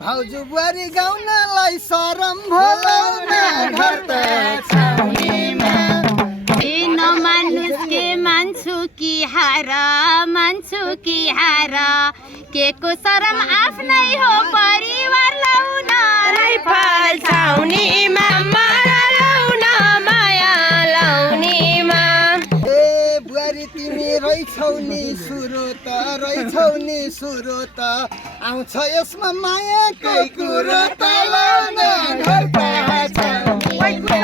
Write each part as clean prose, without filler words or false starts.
भाउजू बुहारी गाउनलाई शरम भोलाउन घर त छाउनीमा मानिस के मान्छु कि हार के को शरम आफ्नै हो परिवार लाउन राइफल छाउनीमा माया लाउन माया लाउनीमा ए बुहारी तिमी रहिछौ नि सुरो त आउँछ यसमा मायाको कुरो त लाउन घर त छाउनीमा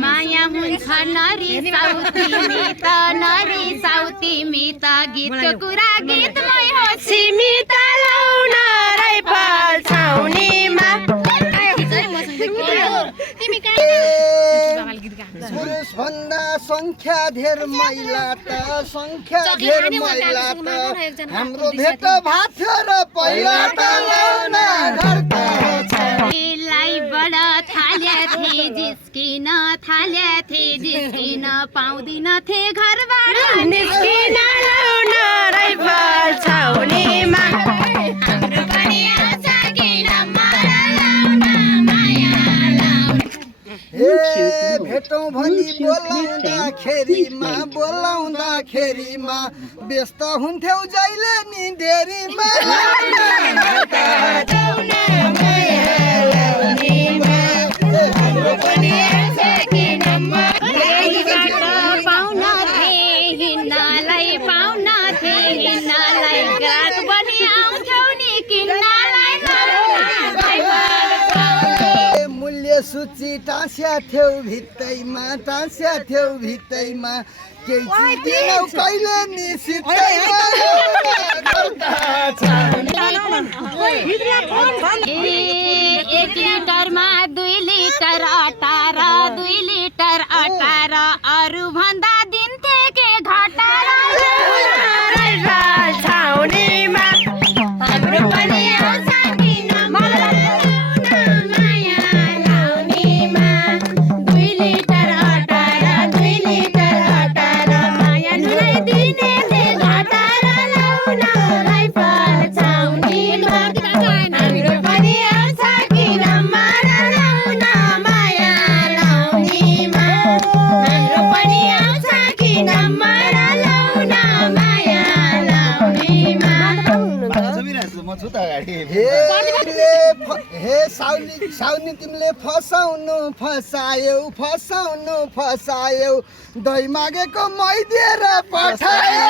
माया हुन्छ नरी साउती त गीतको कुरा गीतमै हो सीमित लाउन राइफल छाउनीमा पुरुष भन्दा संख्या धेर महिला त हाम्रो भेट भात थियो र पहिला त लाउन घर त लाई थाल्या थे जिस्किन पाउँदिन थे घरबाट निस्किन लाउन राइफल छाउनीमा हाम्रो पनि आउँछ किन माया लाउन माया लाउन ए भेटौँ भनी बोलाउँदाखेरिमा व्यस्त हुन्थ्यौ जहिले नि देरीमा मूल्य सूची टाँस्या थियौ भित्तैमा केही चिज दिनौ कहिले निश्चितैमा एक लिटरमा 2 लिटर अटार अरू भन्दा दिन्थे के घटार राइफल छाउनीमा हाम्रो पनि आउँछ किन माया लाउनीमा 2 लिटर अटार माया नुलाई दिने थे घटार लाउन राइफल छाउनीमा हाम्रो पनि आउँछ किन माया लाउन माया लाउनीमा हाम्रो पनि आउँछ किन माया लाउन माया लाउनीमा हे साउनी तिमीले फसायौ दही मागेको मै दिएर पठायौ